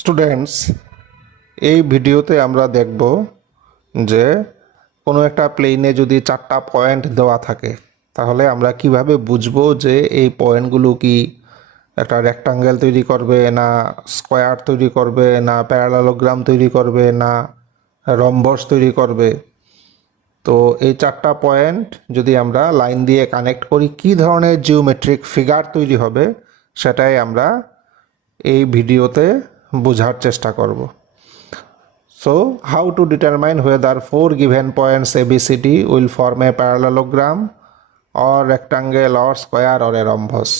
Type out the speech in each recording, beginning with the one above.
Students, এই ভিডিওতে আমরা দেখব যে কোনো একটা প্লেনে যদি 4টা পয়েন্ট দেওয়া থাকে তাহলে আমরা কিভাবে বুঝবো যে এই পয়েন্টগুলো কি একটা রেক্টাঙ্গেল তৈরি করবে, না স্কোয়ার তৈরি করবে, না প্যারালালোগ্রাম তৈরি করবে, না রম্বস তৈরি করবে। তো এই 4টা পয়েন্ট যদি আমরা লাইন দিয়ে কানেক্ট করি কী ধরনের জিওমেট্রিক ফিগার তৈরি হবে সেটাই আমরা এই ভিডিওতে বোঝার চেষ্টা করব। So, how to determine whether 4 given points ABCD will form a parallelogram or rectangle or square or a rhombus?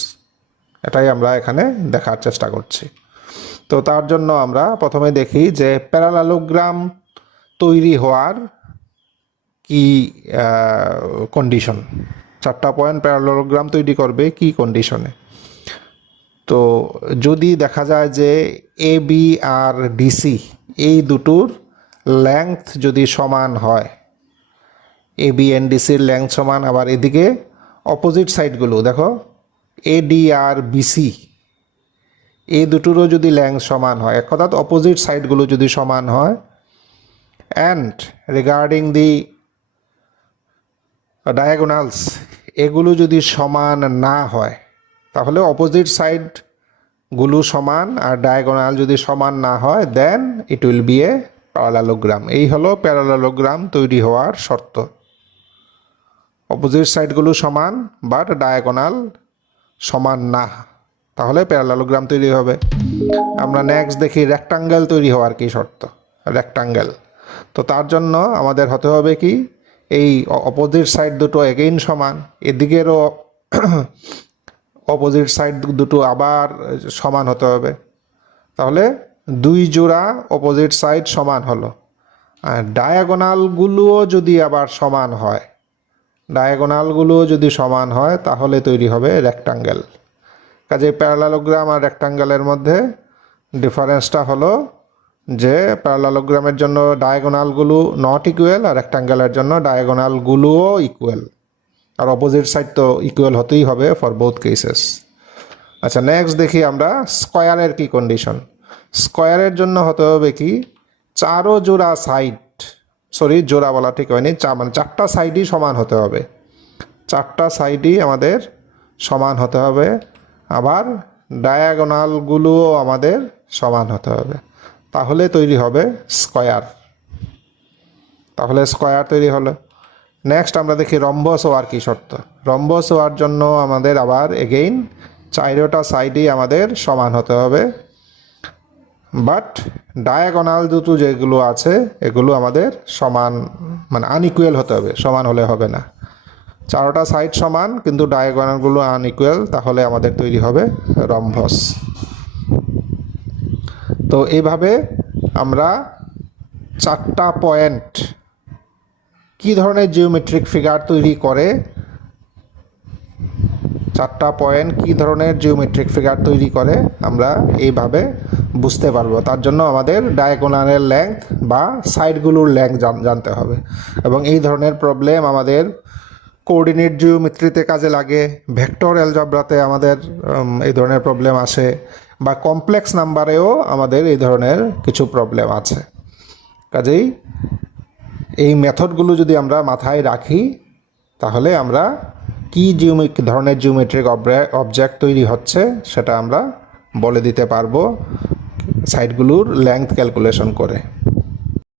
এটাই আমরা এখানে দেখার চেষ্টা করছি। তো তার জন্য আমরা প্রথমে দেখি যে প্যারালালোগ্রাম তৈরি হওয়ার কি কন্ডিশন, 4টা পয়েন্ট প্যারালালোগ্রাম তৈরি করবে কি কন্ডিশনে। তো যদি দেখা যায় যে এ বি আর ডিসি এই দুটোর লেংথ যদি সমান হয়, এ বি এন ডিসির লেংথ সমান, আবার এদিকে অপোজিট সাইডগুলো দেখো এডি আর বিসি এই দুটোরও যদি লেংথ সমান হয়, এক কথাত অপোজিট সাইডগুলো যদি সমান হয়, অ্যান্ড রিগার্ডিং দি ডায়াগোনালস এগুলো যদি সমান না হয়, তাহলে অপোজিট সাইডগুলো সমান আর ডায়াগোনাল যদি সমান না হয়, দেন ইট উইল বি এ প্যারালালোগ্রাম। এই হলো প্যারালালোগ্রাম তৈরি হওয়ার শর্ত। অপোজিট সাইডগুলো সমান বাট ডায়াগোনাল সমান না, তাহলে প্যারালালোগ্রাম তৈরি হবে। আমরা নেক্সট দেখি রেক্টাঙ্গেল তৈরি হওয়ার কি শর্ত। রেক্টাঙ্গেল, তো তার জন্য আমাদের হতে হবে কি, এই অপোজিট সাইড দুটো এগেইন সমান, এদিকেরও অপোজিট সাইড দুটো আবার সমান হতে হবে। তাহলে 2 জোড়া অপোজিট সাইড সমান হলো। আর ডায়াগোনালগুলোও যদি আবার সমান হয়, ডায়াগোনালগুলোও যদি সমান হয় তাহলে তৈরি হবে রেক্টাঙ্গেল। কাজে প্যারালালোগ্রাম আর রেক্টাঙ্গেলের মধ্যে ডিফারেন্সটা হলো যে প্যারালালোগ্রামের জন্য ডায়াগোনালগুলো নট ইকুয়াল, আর রেক্টাঙ্গেলের জন্য ডায়াগোনালগুলোও ইকুয়াল। আর অপোজিট সাইড তো ইকুয়াল হতেই হবে ফর বোথ কেসেস। আচ্ছা, নেক্সট দেখি আমরা স্কোয়ারের কি কন্ডিশন। স্কোয়ারের জন্য হতে হবে কি, 4 জোড়া সাইড, জোড়া বলা ঠিক হয়নি, মানে 4টা সাইডই সমান হতে হবে। 4টা সাইডই আমাদের সমান হতে হবে, আবার ডায়াগোনালগুলোও আমাদের সমান হতে হবে, তাহলে তৈরি হবে স্কোয়ার। তাহলে স্কোয়ার তৈরি হলো। নেক্সট আমরা দেখি রম্বস হওয়ার কি শর্ত। রম্বস হওয়ার জন্য আমাদের আবার এগেইন 4টা সাইডই আমাদের সমান হতে হবে, বাট ডায়াগোনাল দুটো যেগুলো আছে এগুলো আমাদের সমান, মানে আনইকুয়াল হতে হবে, সমান হলে হবে না। 4টা সাইড সমান কিন্তু ডায়াগোনালগুলো আনইকুয়াল, তাহলে আমাদের তৈরি হবে রম্বস। তো এইভাবে আমরা 4টা পয়েন্ট কি ধরনের জিওমেট্রিক ফিগার তৈরি করে, 4টা পয়েন্ট কি ধরনের জিওমেট্রিক ফিগার তৈরি করে আমরা এইভাবে বুঝতে পারবো। তার জন্য আমাদের ডায়াগোনালের লেংথ বা সাইডগুলোর লেংথ জানতে হবে। এবং এই ধরনের প্রবলেম আমাদের কোঅর্ডিনেট জিওমেট্রিতে কাজে লাগে, ভেক্টর অ্যালজেব্রাতে আমাদের এই ধরনের প্রবলেম আসে, বা কমপ্লেক্স নাম্বারেও আমাদের এই ধরনের কিছু প্রবলেম আছে। কাজেই এই মেথডগুলো যদি আমরা মাথায় রাখি তাহলে আমরা কি ধরনের জিওমেট্রিক অবজেক্ট তৈরি হচ্ছে সেটা আমরা বলে দিতে পারবো সাইডগুলোর লেংথ ক্যালকুলেশন করে।